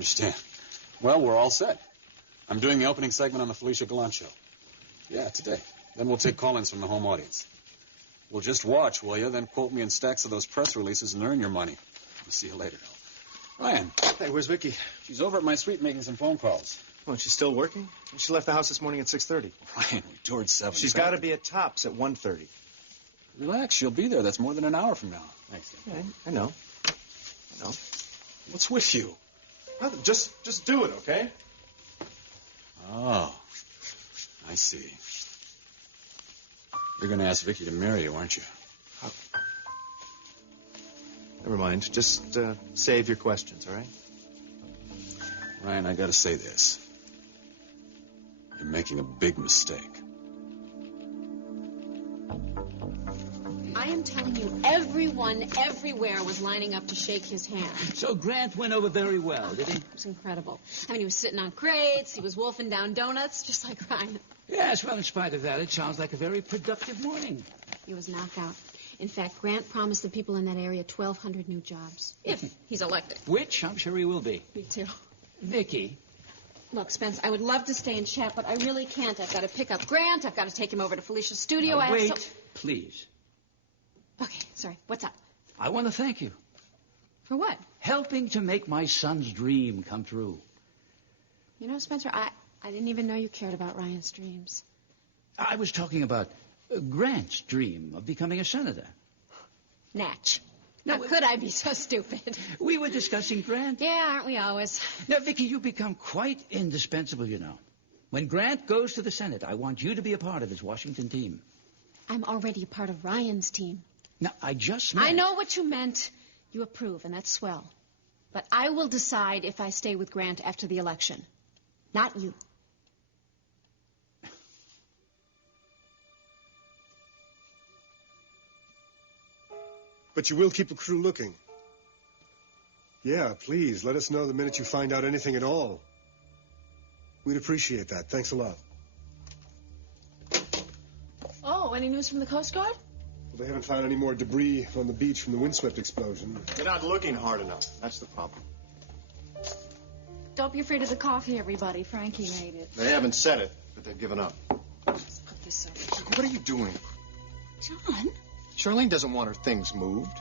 understand. Well, we're all set. I'm doing the opening segment on the Felicia Gallant show. Yeah, today. Then we'll take call-ins from the home audience. Well, just watch, will you? Then quote me in stacks of those press releases and earn your money. I'll see you later. Ryan. Hey, where's Vicky? She's over at my suite making some phone calls. Oh, she's still working? She left the house this morning at 6:30. Ryan, we toured 7. She's got to be at Tops at 1:30. Relax, she'll be there. That's more than an hour from now. Thanks, Dave. Yeah, I know. What's with you? Nothing. Just do it, okay? Oh, I see. You're going to ask Vicky to marry you, aren't you? Never mind. Just save your questions, all right? Ryan, I got to say this. You're making a big mistake. I am telling you, everyone everywhere was lining up to shake his hand. So Grant went over very well, did he? It was incredible. I mean, he was sitting on crates, he was wolfing down donuts, just like Ryan. Yes, well, in spite of that, it sounds like a very productive morning. He was knockout. In fact, Grant promised the people in that area 1,200 new jobs, if he's elected. Which I'm sure he will be. Me too. Vicky. Look, Spence, I would love to stay and chat, but I really can't. I've got to pick up Grant. I've got to take him over to Felicia's studio. Now, wait, please. Okay, sorry. What's up? I want to thank you. For what? Helping to make my son's dream come true. You know, Spencer, I didn't even know you cared about Ryan's dreams. I was talking about Grant's dream of becoming a senator. Natch. How could I be so stupid? We were discussing Grant. Yeah, aren't we always? Now, Vicky, you become quite indispensable, you know. When Grant goes to the Senate, I want you to be a part of his Washington team. I'm already a part of Ryan's team. Now, I just meant... I know what you meant. You approve, and that's swell. But I will decide if I stay with Grant after the election. Not you. But you will keep the crew looking. Yeah, please, let us know the minute you find out anything at all. We'd appreciate that. Thanks a lot. Oh, any news from the Coast Guard? Well, they haven't found any more debris on the beach from the windswept explosion. They're not looking hard enough. That's the problem. Don't be afraid of the coffee, everybody. Frankie made it. They haven't said it, but they've given up. Just put this over. What are you doing? John? Charlene doesn't want her things moved.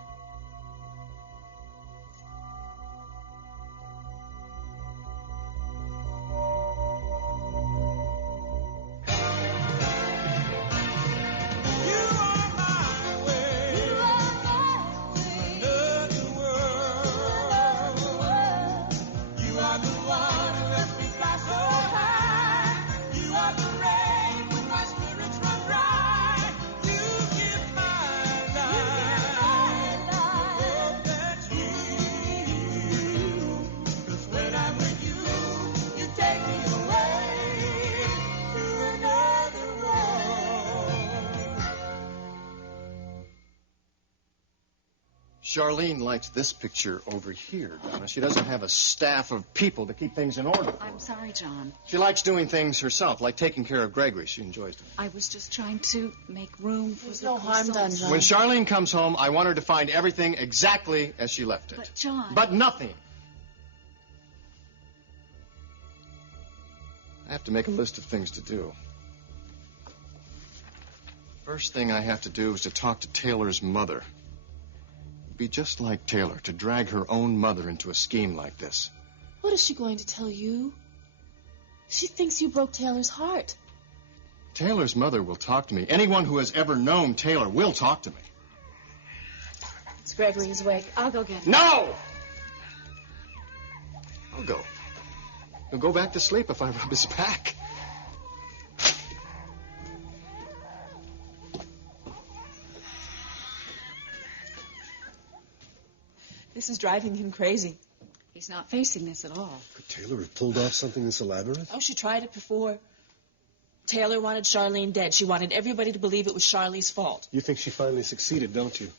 Charlene likes this picture over here, Donna. She doesn't have a staff of people to keep things in order. I'm sorry, John. She likes doing things herself, like taking care of Gregory. She enjoys it. I was just trying to make room for There's no harm done, John. When Charlene comes home, I want her to find everything exactly as she left it. But, John... But nothing. I have to make a list of things to do. First thing I have to do is to talk to Taylor's mother. Be just like Taylor to drag her own mother into a scheme like this. What is she going to tell you? She thinks you broke Taylor's heart. Taylor's mother will talk to me. Anyone who has ever known Taylor will talk to me. It's Gregory. He's awake. I'll go get him. No! I'll go. He'll go back to sleep if I rub his back. This is driving him crazy. He's not facing this at all. Could Taylor have pulled off something this elaborate? Oh, she tried it before. Taylor wanted Charlene dead. She wanted everybody to believe it was Charlene's fault. You think she finally succeeded, don't you?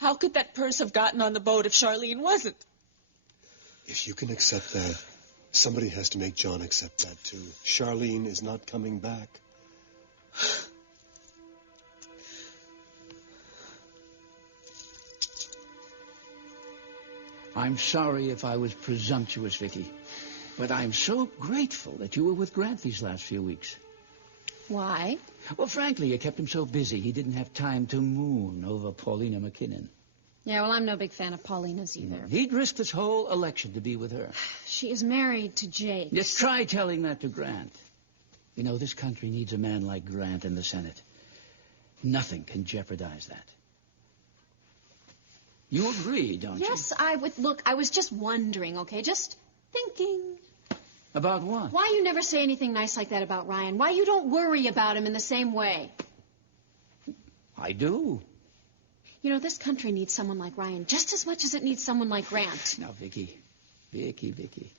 How could that purse have gotten on the boat if Charlene wasn't? If you can accept that, somebody has to make John accept that, too. Charlene is not coming back. I'm sorry if I was presumptuous, Vicky. But I'm so grateful that you were with Grant these last few weeks. Why? Well, frankly, you kept him so busy he didn't have time to moon over Paulina McKinnon. Yeah, well, I'm no big fan of Paulina's either. He'd risked this whole election to be with her. She is married to Jake. Just try telling that to Grant. You know, this country needs a man like Grant in the Senate. Nothing can jeopardize that. You agree, don't you? Yes, I would. Look, I was just wondering, okay? Just thinking. About what? Why you never say anything nice like that about Ryan? Why you don't worry about him in the same way? I do. You know, this country needs someone like Ryan just as much as it needs someone like Grant. Now, Vicky. Vicky.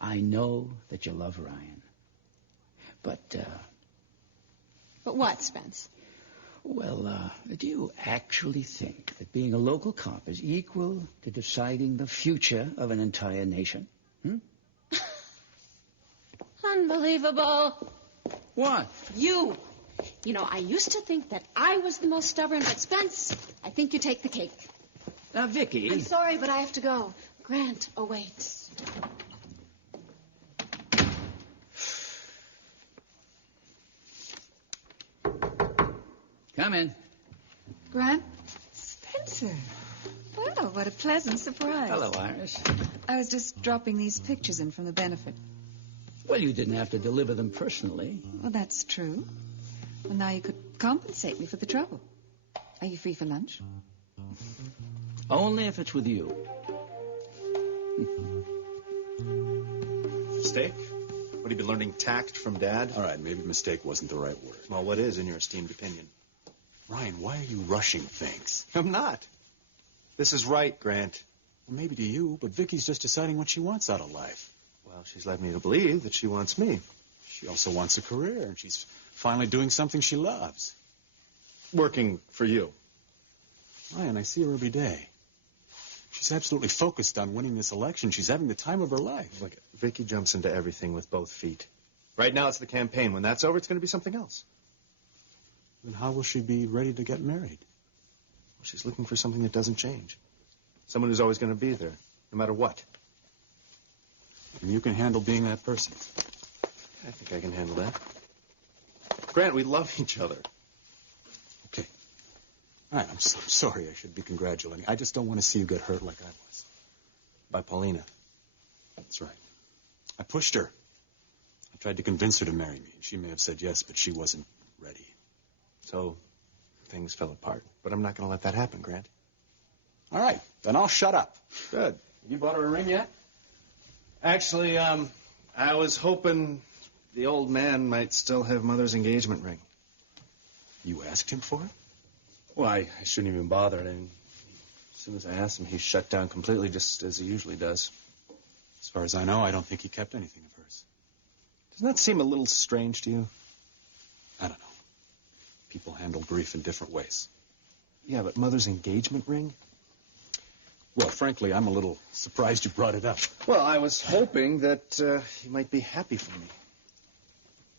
I know that you love Ryan. But But what, Spence? well, do you actually think that being a local cop is equal to deciding the future of an entire nation? Unbelievable. What? You. You know, I used to think that I was the most stubborn, but Spence, I think you take the cake. Now, Vicky. I'm sorry, but I have to go. Grant awaits. Come in. Grant? Spencer. Well, what a pleasant surprise. Hello, Iris. I was just dropping these pictures in from the benefit. Well, you didn't have to deliver them personally. Well, that's true. Well, now you could compensate me for the trouble. Are you free for lunch? Only if it's with you. Mistake? What, have you been learning tact from Dad? All right, maybe mistake wasn't the right word. Well, what is, in your esteemed opinion? Ryan, why are you rushing things? I'm not. This is right, Grant. Well, maybe to you, but Vicky's just deciding what she wants out of life. Well, she's led me to believe that she wants me. She also wants a career, and she's finally doing something she loves. Working for you. Ryan, I see her every day. She's absolutely focused on winning this election. She's having the time of her life. Look, Vicky jumps into everything with both feet. Right now it's the campaign. When that's over, it's going to be something else. Then how will she be ready to get married? Well, she's looking for something that doesn't change. Someone who's always going to be there, no matter what. And you can handle being that person. I think I can handle that. Grant, we love each other. Okay. All right, I'm sorry I should be congratulating. I just don't want to see you get hurt like I was. By Paulina. That's right. I pushed her. I tried to convince her to marry me. She may have said yes, but she wasn't ready. So things fell apart. But I'm not going to let that happen, Grant. All right, then I'll shut up. Good. You bought her a ring yet? Actually, I was hoping the old man might still have Mother's engagement ring. You asked him for it? Well, I shouldn't even bother. And as soon as I asked him, he shut down completely, just as he usually does. As far as I know, I don't think he kept anything of hers. Doesn't that seem a little strange to you? I don't know. People handle grief in different ways. Yeah, but Mother's engagement ring? Well, frankly, I'm a little surprised you brought it up. Well, I was hoping that he might be happy for me.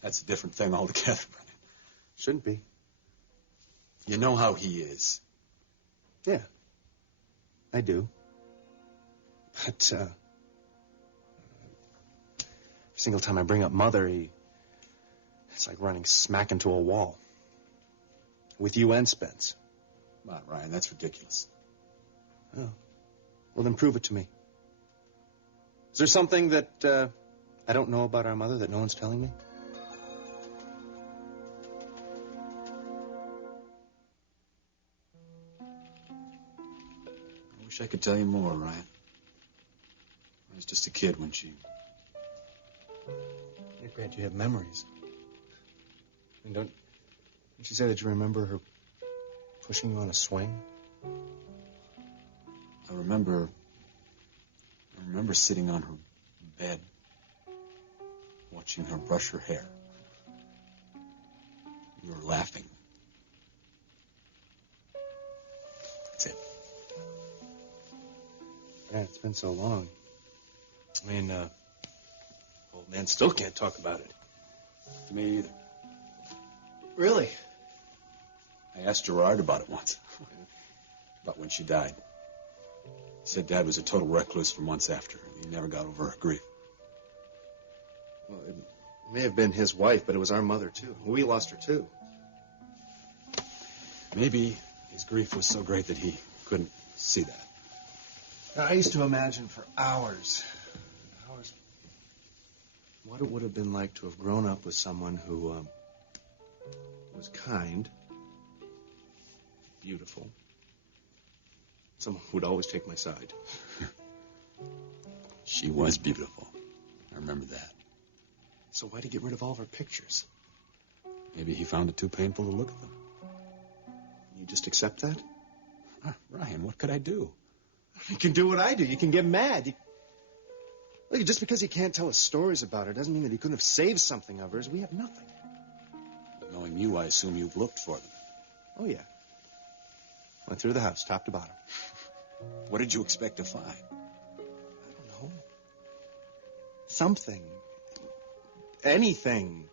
That's a different thing altogether, Brennan. Shouldn't be. You know how he is. Yeah, I do. But every single time I bring up Mother, it's like running smack into a wall. With you and Spence. Come on, Ryan, that's ridiculous. Oh. Well, then prove it to me. Is there something that I don't know about our mother that no one's telling me? I wish I could tell you more, Ryan. I was just a kid when she... Yeah, Grant, you have memories. And don't you say that you remember her pushing you on a swing? I remember sitting on her bed, watching her brush her hair. You were laughing. That's it. Yeah, it's been so long. I mean, old man still can't talk about it. Me either. Really? I asked Gerard about it once. About when she died. Said Dad was a total recluse for months after. He never got over her grief. Well, it may have been his wife, but it was our mother, too. We lost her, too. Maybe his grief was so great that he couldn't see that. Now, I used to imagine for hours What it would have been like to have grown up with someone who was kind, beautiful, someone who would always take my side. She was beautiful. I remember that. So why'd he get rid of all of our pictures? Maybe he found it too painful to look at them. You just accept that? Ryan, what could I do? you can do what I do. You can get mad. Look, just because he can't tell us stories about her doesn't mean that he couldn't have saved something of hers. We have nothing. But knowing you, I assume you've looked for them. Oh, yeah. Went through the house, top to bottom. What did you expect to find? I don't know. Something. Anything.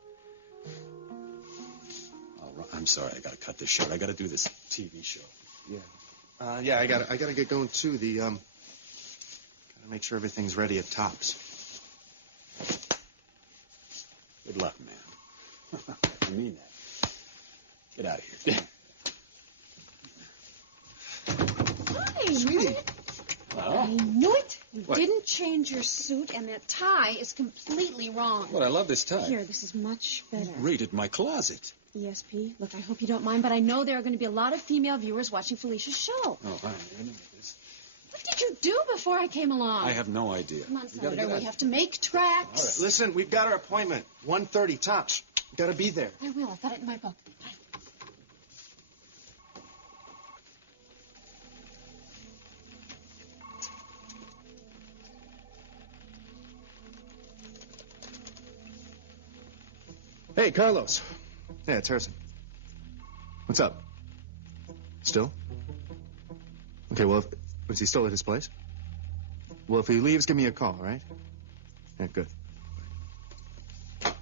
Oh, I'm sorry. I gotta cut this short. I gotta do this TV show. Yeah. I gotta get going, too. Gotta make sure everything's ready at Tops. Good luck, man. I mean that. Get out of here. Hi, Sweetie. I knew it. You What? didn't change your suit, and that tie is completely wrong. Well, I love this tie. Here, this is much better. Raided my closet. ESP, look, I hope you don't mind, but I know there are going to be a lot of female viewers watching Felicia's show. Oh, I know this. What did you do before I came along? I have no idea. Come on, You gotta Senator, get we out. have to make tracks. Listen, we've got our appointment. 1:30 Tops. Gotta be there. I will. I've got it in my book. Hey, Carlos. Yeah, it's Harrison. What's up? Still? Okay, well, is he still at his place? Well, if he leaves, give me a call, all right? Yeah, good. What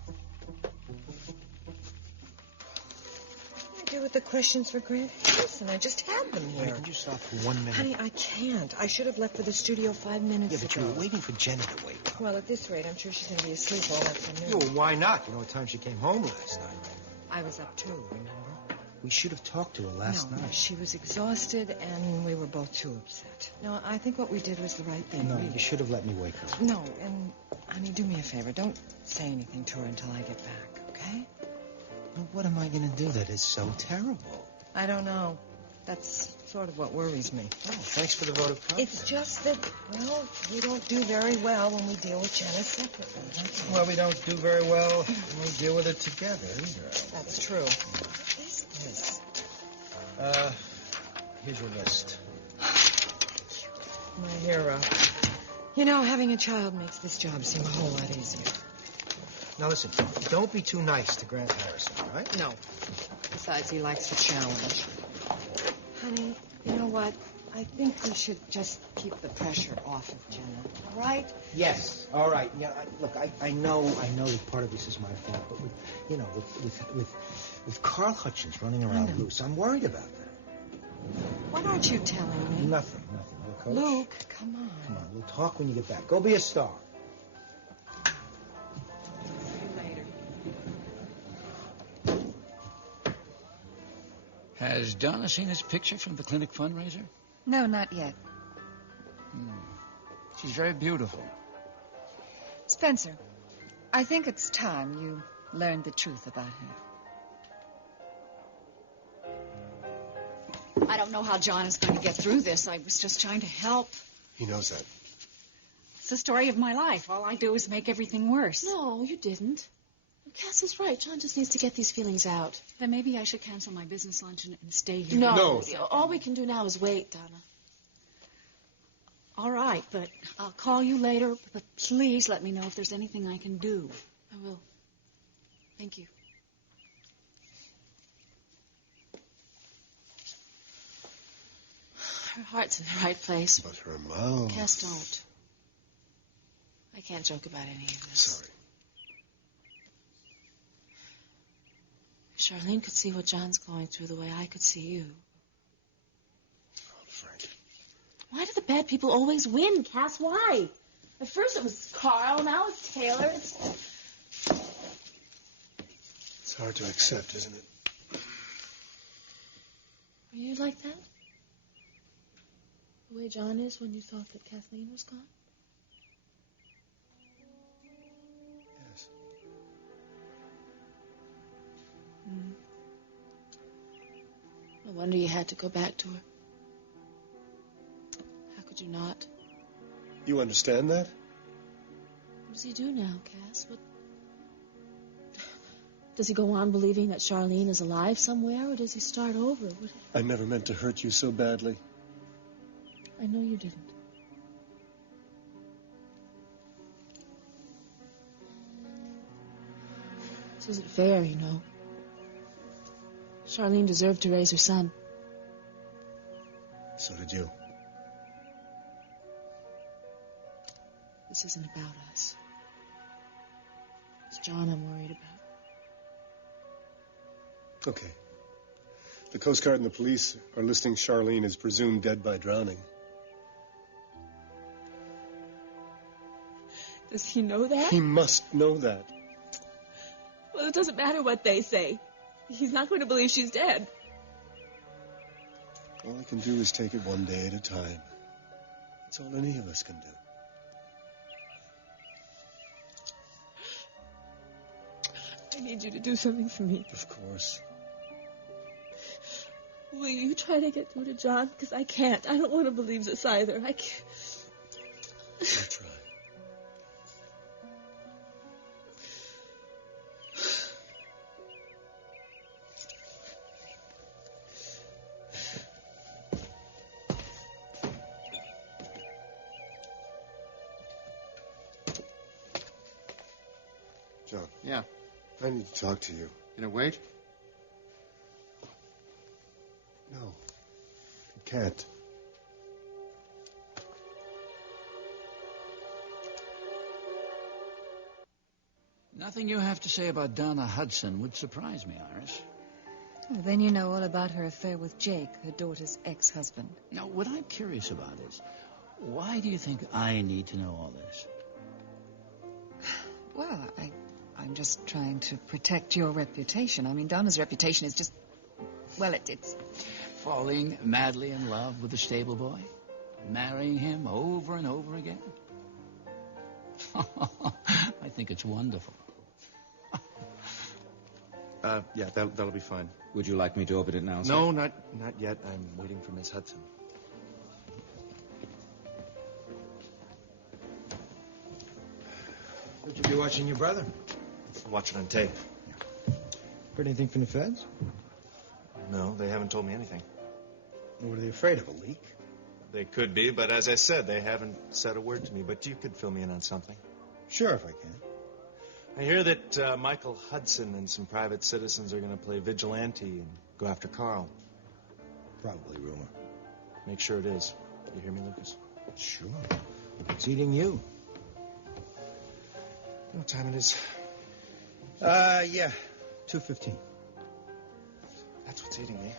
do I do with the questions for Grant Harrison? I just had them here. Can you stop for 1 minute? Honey, I can't. I should have left for the studio 5 minutes Yeah, but ago. you were waiting for Jenny to wake up. Well, at this rate, I'm sure she's going to be asleep all afternoon. Well, why not? You know what time she came home last night? I was up too, remember? We should have talked to her last no, night. she was exhausted, and we were both too upset. No, I think what we did was the right thing. No, really. you should have let me wake her. No, and, honey, do me a favor. Don't say anything to her until I get back, okay? Well, what am I going to do that is so terrible? I don't know. That's sort of what worries me. Oh, thanks for the vote of confidence. It's just that, well, we don't do very well when we deal with Jenna separately. That's all. Well, we don't do very well when we deal with it together either. That's true. What is this? Here's your list. My hero. You know, having a child makes this job seem a whole lot easier. Now, listen, don't be too nice to Grant Harrison, all right? No. Besides, he likes the challenge. Honey, you know what? I think we should just keep the pressure off of Jenna, all right? Yes, all right. Yeah, look, I know that part of this is my fault, but with Carl Hutchins running around loose, I'm worried about that. What aren't you telling me? Nothing. Look, Coach. Luke, come on. Come on, we'll talk when you get back. Go be a star. See you later. Has Donna seen his picture from the clinic fundraiser? No, not yet. She's very beautiful. Spencer, I think it's time you learned the truth about her. I don't know how John is going to get through this. I was just trying to help. He knows that. It's the story of my life. All I do is make everything worse. No, you didn't. Cass is right. John just needs to get these feelings out. Then maybe I should cancel my business lunch and stay here. No. All we can do now is wait, Donna. All right, but I'll call you later. But please let me know if there's anything I can do. I will. Thank you. Her heart's in the right place. But her mouth. Cass, don't. I can't joke about any of this. Sorry. Charlene could see what John's going through the way I could see you. Oh, Frank. Why do the bad people always win, Cass. Why? At first it was Carl, now it's Taylor. It's hard to accept, isn't it? Are you like that? The way John is when you thought that Kathleen was gone? Yes. No wonder you had to go back to her. How could you not? You understand that? What does he do now, Cass? What... Does he go on believing that Charlene is alive somewhere, or does he start over? What... I never meant to hurt you so badly. I know you didn't. This isn't fair, you know. Charlene deserved to raise her son. So did you. This isn't about us. It's John I'm worried about. Okay. The Coast Guard and the police are listing Charlene as presumed dead by drowning. Does he know that? He must know that. Well, it doesn't matter what they say. He's not going to believe she's dead. All I can do is take it one day at a time. That's all any of us can do. I need you to do something for me. Of course. Will you try to get through to John? Because I can't. I don't want to believe this either. I can't. I'll try. John. Yeah. I need to talk to you. Can it wait? No. I can't. Nothing you have to say about Donna Hudson would surprise me, Iris. Well, then you know all about her affair with Jake, her daughter's ex-husband. Now, what I'm curious about is, why do you think I need to know all this? Well, I'm just trying to protect your reputation. I mean, Donna's reputation is just... Well, it's... Falling madly in love with the stable boy? Marrying him over and over again? I think it's wonderful. Yeah, that'll be fine. Would you like me to open it now, sir? No, not yet. I'm waiting for Miss Hudson. Would you be watching your brother? Watch it on tape. Heard anything from the feds? No, they haven't told me anything. What are they afraid of, a leak? They could be, but as I said, they haven't said a word to me. But you could fill me in on something. Sure, if I can. I hear that Michael Hudson and some private citizens are going to play vigilante and go after Carl. Probably rumor. Make sure it is. You hear me, Lucas? Sure. It's eating you. You know what time it is? Yeah. 2:15. That's what's eating me.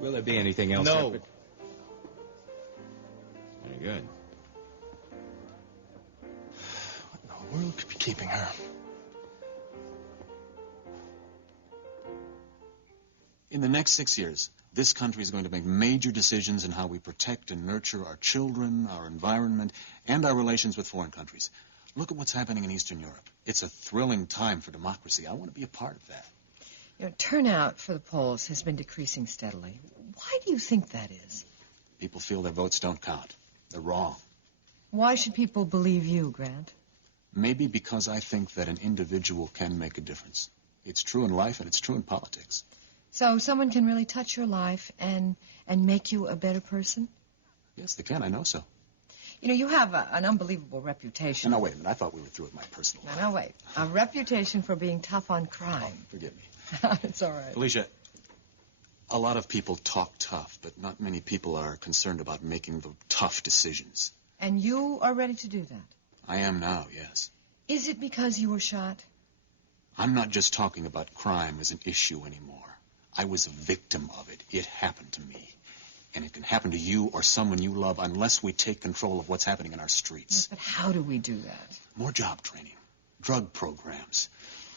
Will there be anything else? No. Very good. What in the world could be keeping her? In the next 6 years, this country is going to make major decisions in how we protect and nurture our children, our environment, and our relations with foreign countries. Look at what's happening in Eastern Europe. It's a thrilling time for democracy. I want to be a part of that. You know, turnout for the polls has been decreasing steadily. Why do you think that is? People feel their votes don't count. They're wrong. Why should people believe you, Grant? Maybe because I think that an individual can make a difference. It's true in life and it's true in politics. So someone can really touch your life and make you a better person? Yes, they can. I know so. You know, you have an unbelievable reputation. Now, wait a minute. I thought we were through with my personal life. No, wait. A reputation for being tough on crime. Oh, forgive me. It's all right. Felicia, a lot of people talk tough, but not many people are concerned about making the tough decisions. And you are ready to do that? I am now, yes. Is it because you were shot? I'm not just talking about crime as an issue anymore. I was a victim of it. It happened to me. And it can happen to you or someone you love unless we take control of what's happening in our streets. But how do we do that? More job training, drug programs.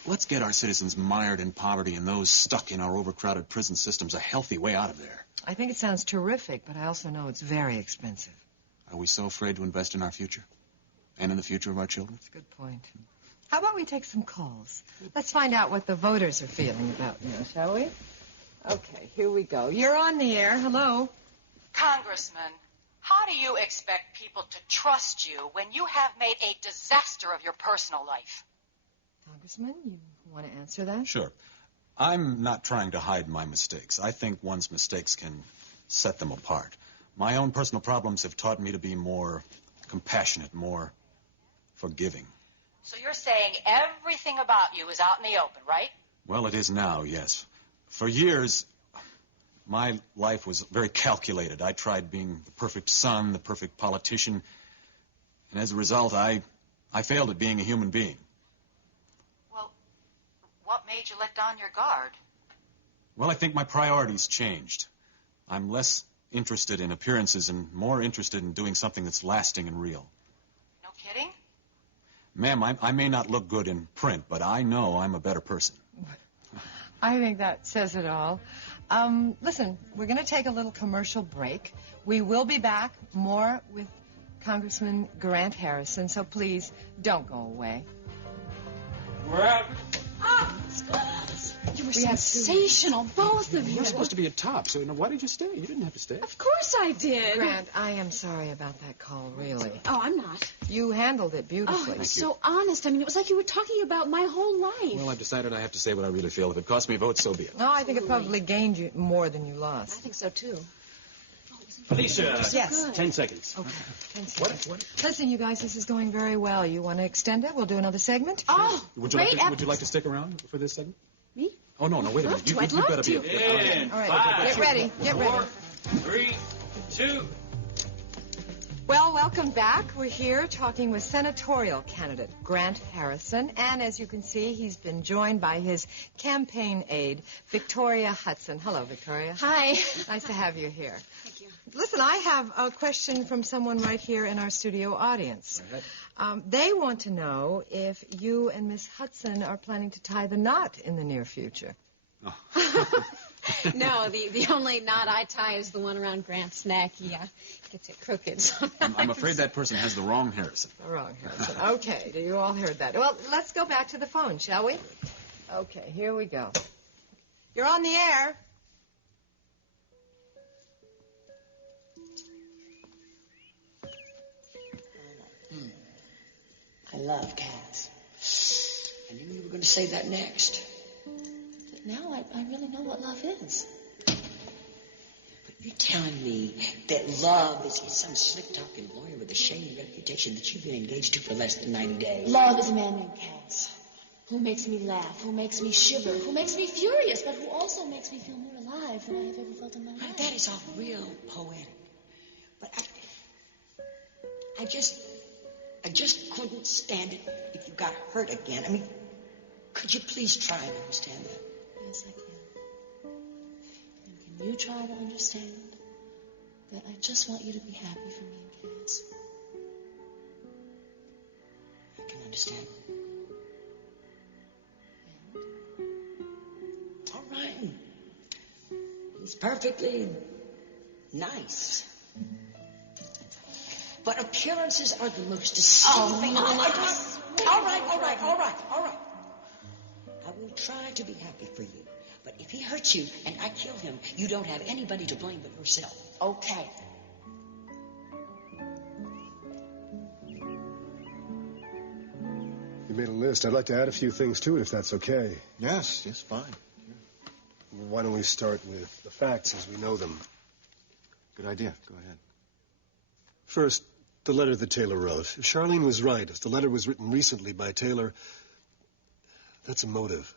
Let's get our citizens mired in poverty and those stuck in our overcrowded prison systems a healthy way out of there. I think it sounds terrific, but I also know it's very expensive. Are we so afraid to invest in our future? And in the future of our children? That's a good point. How about we take some calls? Let's find out what the voters are feeling about now, shall we? Okay, here we go. You're on the air. Hello. Congressman, how do you expect people to trust you when you have made a disaster of your personal life? Congressman, you want to answer that? Sure. I'm not trying to hide my mistakes. I think one's mistakes can set them apart. My own personal problems have taught me to be more compassionate, more forgiving. So you're saying everything about you is out in the open, right? Well, it is now, yes. For years, my life was very calculated. I tried being the perfect son, the perfect politician, and as a result, I failed at being a human being. Well, what made you let down your guard? Well, I think my priorities changed. I'm less interested in appearances and more interested in doing something that's lasting and real. No kidding? Ma'am, I may not look good in print, but I know I'm a better person. I think that says it all. Listen, we're going to take a little commercial break. We will be back more with Congressman Grant Harrison, so please don't go away. We're out. Oh, you were sensational, both of you. You're supposed to be a top, so why did you stay? You didn't have to stay. Of course I did. Grant, I am sorry about that call, really. Oh, I'm not. You handled it Oh, beautifully. it was so honest. I mean, it was like you were talking about my whole life. Well, I've decided I have to say what I really feel. If it costs me a vote, so be it. No, I think it probably gained you more than you I lost. think so, too. Felicia, Yes. 10 seconds. Okay. Listen, you guys, this is going very well. You want to extend it? We'll do another segment? Oh, Would you like to stick around for this segment? Me? Oh, no, wait a minute. I'd love better to. be. In All right, 5, get ready. Get ready. 4, 3, 2. Well, welcome back. We're here talking with senatorial candidate Grant Harrison, and as you can see, he's been joined by his campaign aide, Victoria Hudson. Hello, Victoria. Hi. Nice to have you here. Thank you. Listen, I have a question from someone right here in our studio audience. They want to know if you and Miss Hudson are planning to tie the knot in the near future. No, the only knot I tie is the one around Grant's neck. He gets it crooked. I'm afraid that person has the wrong Harrison. The wrong Harrison. Okay, you all heard that. Well, let's go back to the phone, shall we? Okay, here we go. You're on the air. I love cats. I knew you were going to say that next. But now I really know what love is. But you're telling me that love is some slick-talking lawyer with a shady reputation that you've been engaged to for less than 90 days. Love is a man named Cass, who makes me laugh, who makes me shiver, who makes me furious, but who also makes me feel more alive than I have ever felt in my life. That is all real poetic. But I just couldn't stand it if you got hurt again. I mean, could you please try and understand that? Yes, I can. And can you try to understand that I just want you to be happy for me and Cass? I can understand. All right. He's perfectly nice. But appearances are the most deceiving. Oh, All right. I will try to be happy for you. But if he hurts you and I kill him, you don't have anybody to blame but yourself. Okay. You made a list. I'd like to add a few things to it, if that's okay. Yes, fine. Why don't we start with the facts as we know them? Good idea. Go ahead. First, the letter that Taylor wrote. If Charlene was right, if the letter was written recently by Taylor, that's a motive.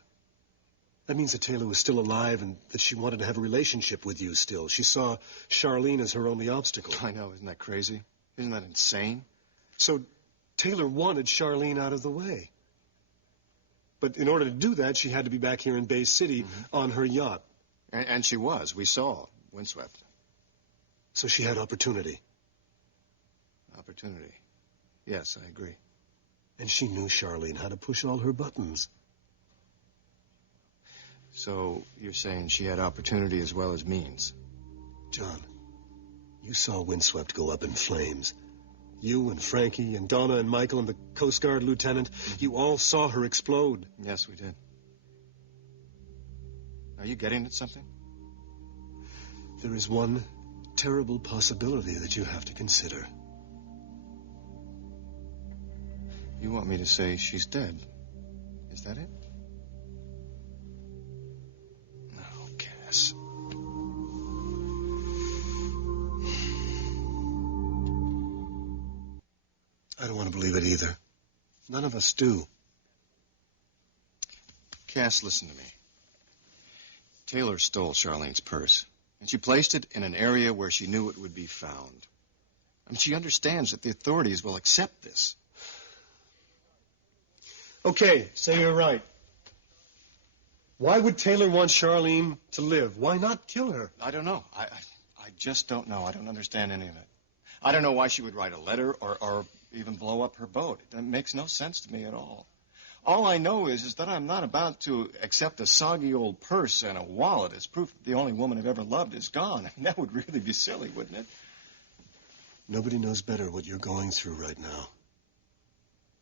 That means that Taylor was still alive and that she wanted to have a relationship with you still. She saw Charlene as her only obstacle. I know. Isn't that crazy? Isn't that insane? So Taylor wanted Charlene out of the way. But in order to do that, she had to be back here in Bay City on her yacht. And she was. We saw Windswept. So she had opportunity. Opportunity. Yes, I agree. And she knew Charlene how to push all her buttons. So you're saying she had opportunity as well as means? John, you saw Windswept go up in flames. You and Frankie and Donna and Michael and the Coast Guard lieutenant, you all saw her explode. Yes, we did. Are you getting at something? There is one terrible possibility that you have to consider. You want me to say she's dead? Is that it? No, Cass. I don't want to believe it either. None of us do. Cass, listen to me. Taylor stole Charlene's purse, and she placed it in an area where she knew it would be found. I mean, she understands that the authorities will accept this. Okay, say you're right. Why would Taylor want Charlene to live? Why not kill her? I don't know. I just don't know. I don't understand any of it. I don't know why she would write a letter or even blow up her boat. It makes no sense to me at all. All I know is that I'm not about to accept a soggy old purse and a wallet as proof that the only woman I've ever loved is gone. I mean, that would really be silly, wouldn't it? Nobody knows better what you're going through right now.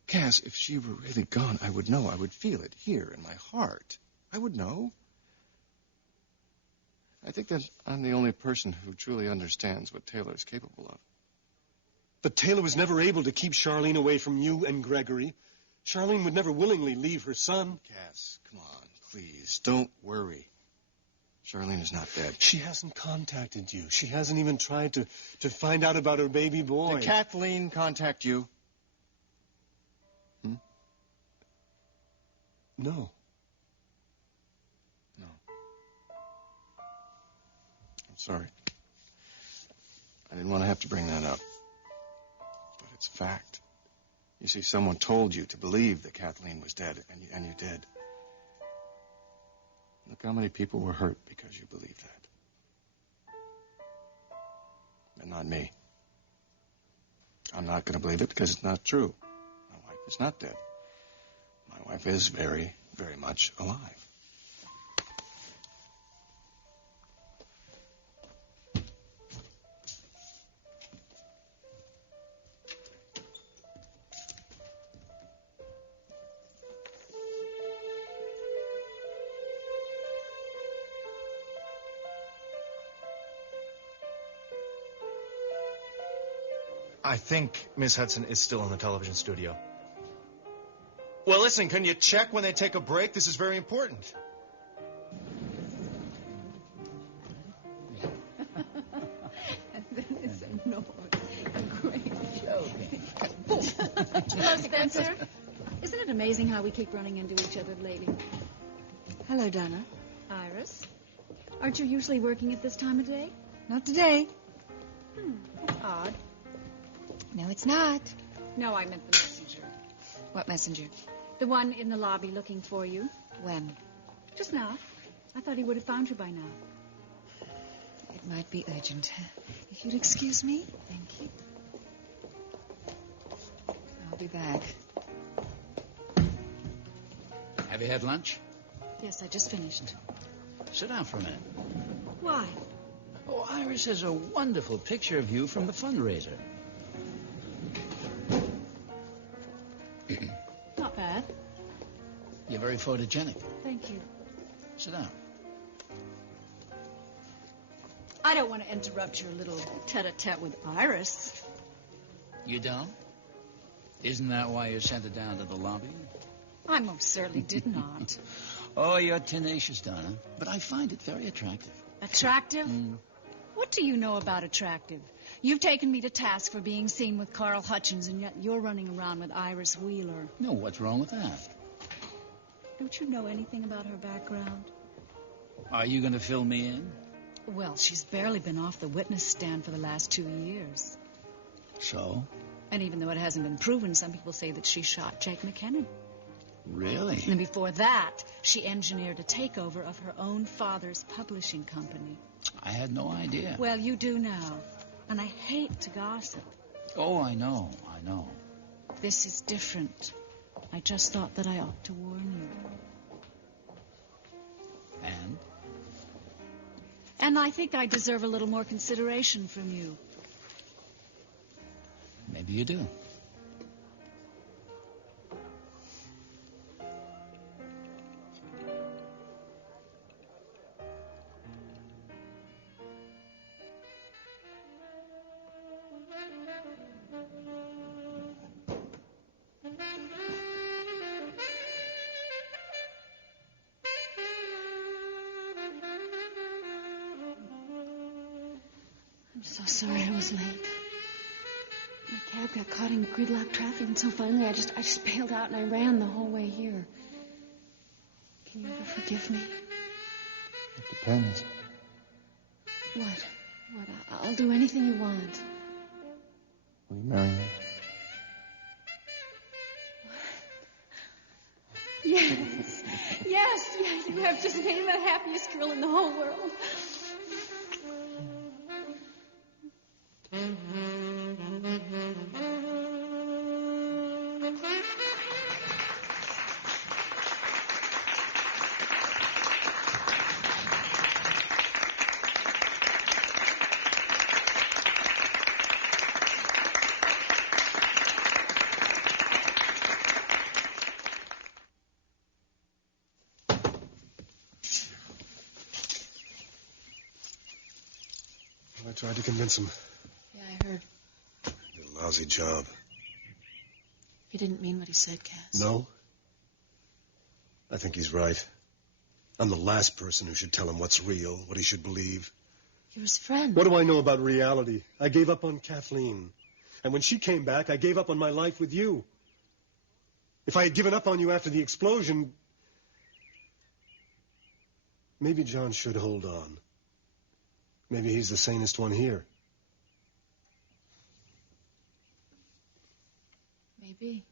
Cass, if she were really gone, I would know. I would feel it here in my heart. I would know. I think that I'm the only person who truly understands what Taylor is capable of. But Taylor was never able to keep Charlene away from you and Gregory. Charlene would never willingly leave her son. Cass, come on, please. Don't worry. Charlene is not dead. She hasn't contacted you. She hasn't even tried to find out about her baby boy. Did Kathleen contact you? No. No. I'm sorry. I didn't want to have to bring that up. But it's a fact. You see, someone told you to believe that Kathleen was dead, and you did. Look how many people were hurt because you believed that. And not me. I'm not going to believe it because it's not true. My wife is not dead. My wife is very, very much alive. I think Miss Hudson is still in the television studio. Well, listen, can you check when they take a break? This is very important. Hello, Spencer. Isn't it amazing how we keep running into each other lately? Hello, Donna. Iris, aren't you usually working at this time of day? Not today. That's odd. No, it's not. No, I meant the messenger. What messenger? The one in the lobby looking for you. When? Just now. I thought he would have found you by now. It might be urgent. If you'd excuse me. Thank you. I'll be back. Have you had lunch? Yes, I just finished. Sit down for a minute. Why? Oh, Iris has a wonderful picture of you from the fundraiser. Not bad. You're very photogenic. Thank you. Sit down. I don't want to interrupt your little tete-a-tete with Iris. You don't? Isn't that why you sent her down to the lobby? I most certainly did not. Oh, you're tenacious, Donna. But I find it very attractive. Attractive? What do you know about attractive? You've taken me to task for being seen with Carl Hutchins, and yet you're running around with Iris Wheeler. No, what's wrong with that? Don't you know anything about her background? Are you going to fill me in? Well, she's barely been off the witness stand for the last 2 years. So? And even though it hasn't been proven, some people say that she shot Jake McKinnon. Really? And before that, she engineered a takeover of her own father's publishing company. I had no idea. Well, you do now. And I hate to gossip. Oh, I know. This is different. I just thought that I ought to warn you. And? And I think I deserve a little more consideration from you. Maybe you do. I'm so sorry I was late. My cab got caught in gridlock traffic, and so finally I just bailed out and I ran the whole way here. Can you ever forgive me? It depends. What? I'll do anything you want. Will you marry me? Yes. Yes, you have just made me the happiest girl in the whole world. I tried to convince him. Yeah, I heard. Did a lousy job. He didn't mean what he said, Cass. No? I think he's right. I'm the last person who should tell him what's real, what he should believe. You're his friend. What do I know about reality? I gave up on Kathleen. And when she came back, I gave up on my life with you. If I had given up on you after the explosion, maybe John should hold on. Maybe he's the sanest one here. Maybe.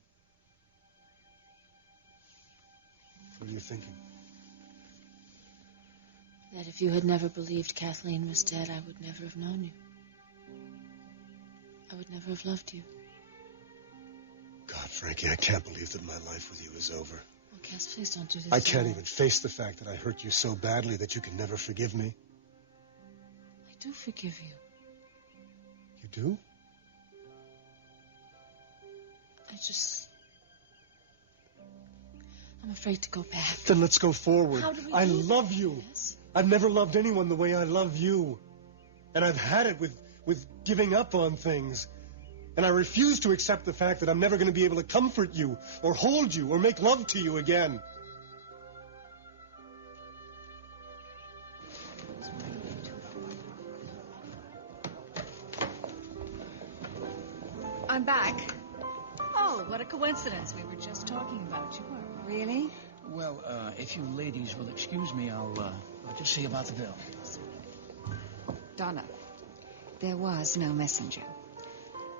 What are you thinking? That if you had never believed Kathleen was dead, I would never have known you. I would never have loved you. God, Frankie, I can't believe that my life with you is over. Oh, Cass, please don't do this. I can't even face the fact that I hurt you so badly that you can never forgive me. I do forgive you. You do? I'm afraid to go back. Then let's go forward. How do we I do love that, you. Cass? I've never loved anyone the way I love you. And I've had it with giving up on things. And I refuse to accept the fact that I'm never going to be able to comfort you or hold you or make love to you again. I'm back. Oh, what a coincidence. We were just talking about you. Really? Well, if you ladies will excuse me, I'll just see about the bill. Donna, there was no messenger.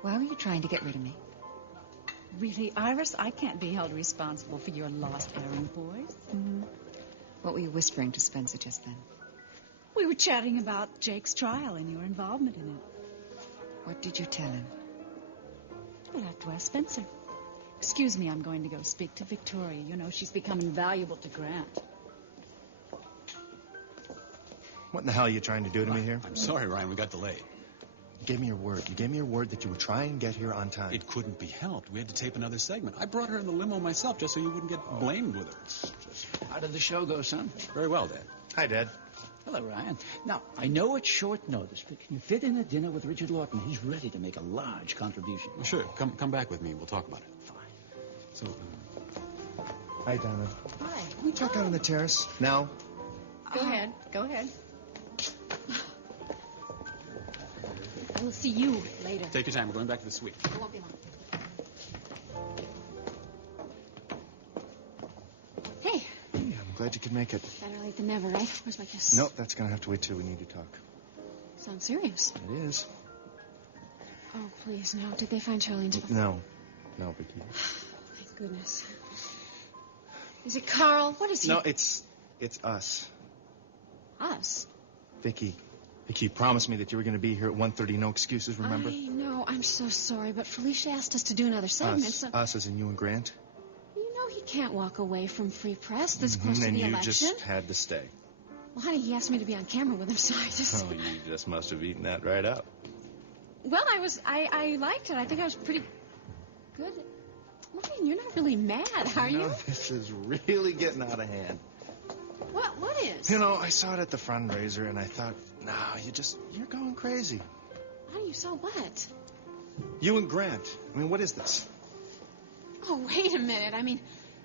Why were you trying to get rid of me? Really, Iris, I can't be held responsible for your lost errand boys. Mm-hmm. What were you whispering to Spencer just then? We were chatting about Jake's trial and your involvement in it. What did you tell him? You'll have to ask Spencer. Excuse me, I'm going to go speak to Victoria. You know, she's becoming valuable to Grant. What in the hell are you trying to do to me here? I'm sorry, Ryan. We got delayed. You gave me your word. You gave me your word that you would try and get here on time. It couldn't be helped. We had to tape another segment. I brought her in the limo myself just so you wouldn't get blamed with her. How did the show go, son? Very well, Dad. Hi, Dad. Hello, Ryan. Now, I know it's short notice, but can you fit in a dinner with Richard Lawton? He's ready to make a large contribution. Well, sure. Come back with me. We'll talk about it. Fine. So, Hi, Donna. Hi. Can we talk out on the terrace now? Go ahead. Go ahead. I will see you later. take your time. We're going back to the suite. It won't be long. Hey. Yeah, I'm glad you could make it. Better late than never, right? Where's my kiss? Nope, that's gonna have to wait till we need to talk. Sounds serious. It is. Oh, please, no. Did they find Charlene's phone? No, Vicky. Thank goodness. Is it Carl? What is he? No, it's us. Us? Vicky, you promised me that you were going to be here at 1:30. No excuses, remember? I know. I'm so sorry, but Felicia asked us to do another segment. Us as in you and Grant? You know he can't walk away from Free Press this close to and the you election. just had to stay. Well, honey, he asked me to be on camera with him, so I just... Oh, you just must have eaten that right up. Well, I liked it. I think I was pretty good. Ryan, you're not really mad, are you? No, this is really getting out of hand. What is? You know, I saw it at the fundraiser, and I thought, nah, you're going crazy. Oh, you saw what? You and Grant. I mean, what is this? Oh, wait a minute. I mean,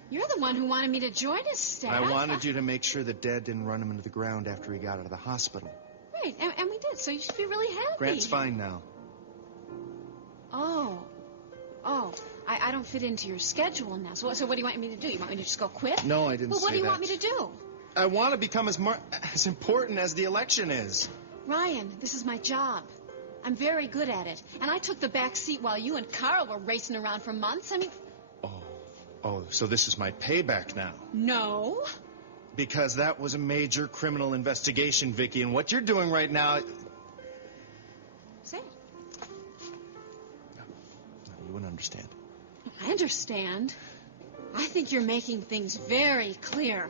you're the one who wanted me to join his staff. I wanted you to make sure that Dad didn't run him into the ground after he got out of the hospital. Right, and we did, so you should be really happy. Grant's fine now. Oh, I don't fit into your schedule now. So what do you want me to do? You want me to just go quit? No, I didn't say that. Well, what do you want me to do? I want to become as important as the election is. Ryan, this is my job. I'm very good at it. And I took the back seat while you and Carl were racing around for months. I mean... Oh, so this is my payback now. No. Because that was a major criminal investigation, Vicky, and what you're doing right now... Say it. No, you wouldn't understand. I understand. I think you're making things very clear.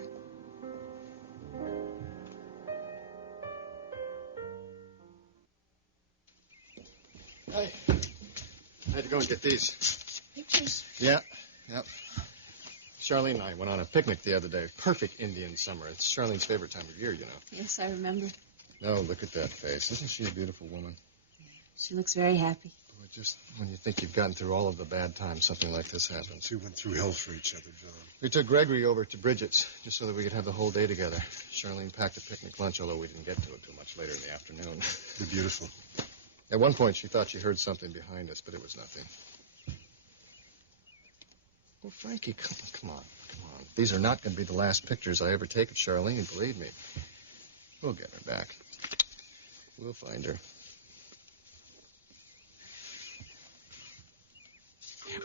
Hey, I had to go and get these. Pictures? Yeah. Charlene and I went on a picnic the other day. Perfect Indian summer. It's Charlene's favorite time of year, you know. Yes, I remember. Oh, look at that face. Isn't she a beautiful woman? She looks very happy. Boy, just when you think you've gotten through all of the bad times, something like this happens. We went through hell for each other, John. We took Gregory over to Bridget's just so that we could have the whole day together. Charlene packed a picnic lunch, although we didn't get to it till much later in the afternoon. You're beautiful. At one point, she thought she heard something behind us, but it was nothing. Well, Frankie, come on. These are not going to be the last pictures I ever take of Charlene, believe me. We'll get her back. We'll find her.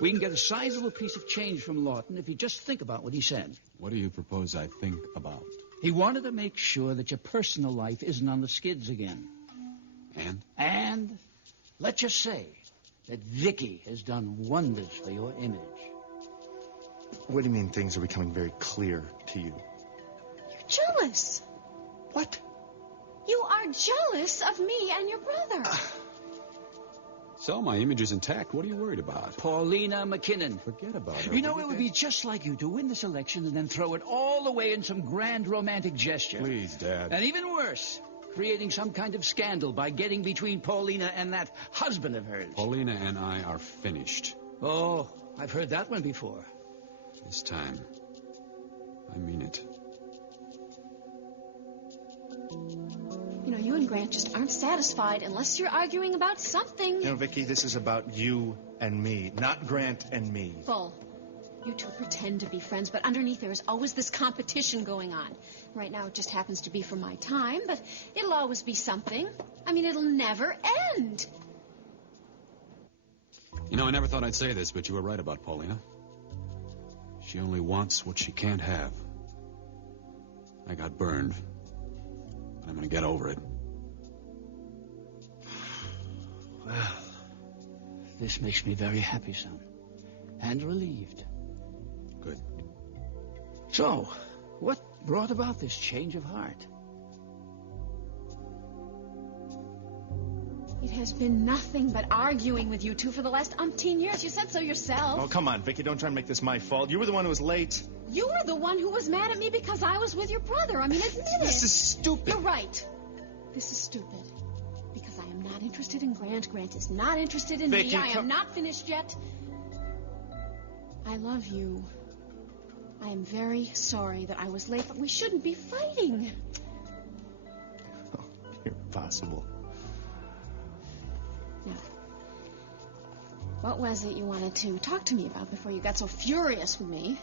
We can get a sizable piece of change from Lawton if you just think about what he said. What do you propose I think about? He wanted to make sure that your personal life isn't on the skids again. And let's just say that Vicky has done wonders for your image. What do you mean things are becoming very clear to you? You're jealous. What? You are jealous of me and your brother. So, my image is intact. What are you worried about? Paulina McKinnon. Forget about her. You know, it would be just like you to win this election and then throw it all away in some grand romantic gesture. Please, Dad. And even worse, creating some kind of scandal by getting between Paulina and that husband of hers. Paulina and I are finished. Oh, I've heard that one before. This time, I mean it. You know, you and Grant just aren't satisfied unless you're arguing about something. You know, Vicky, this is about you and me, not Grant and me. Bull. You two pretend to be friends, but underneath there is always this competition going on. Right now it just happens to be for my time, but it'll always be something. I mean, it'll never end. You know, I never thought I'd say this, but you were right about Paulina. She only wants what she can't have. I got burned, but I'm gonna get over it. Well, this makes me very happy, son. And relieved. Good. So, what brought about this change of heart? It has been nothing but arguing with you two for the last umpteen years. You said so yourself. Oh, come on, Vicky, don't try to make this my fault. You were the one who was late. You were the one who was mad at me because I was with your brother. I mean, admit it. This is stupid. You're right. This is stupid. Because I am not interested in Grant. Grant is not interested in Vicky, me. I am not finished yet. I love you. I am very sorry that I was late, but we shouldn't be fighting. Oh, you're impossible. Now, what was it you wanted to talk to me about before you got so furious with me?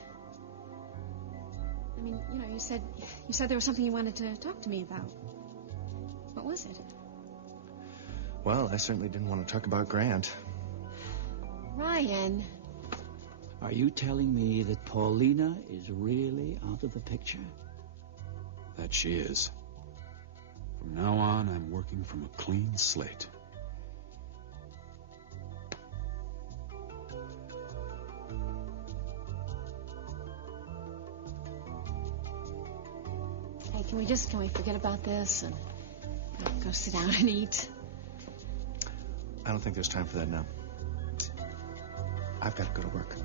I mean, you know, you said there was something you wanted to talk to me about. What was it? Well, I certainly didn't want to talk about Grant. Ryan. Are you telling me that Paulina is really out of the picture? That she is. From now on, I'm working from a clean slate. Hey, can we forget about this and go sit down and eat? I don't think there's time for that now. I've got to go to work.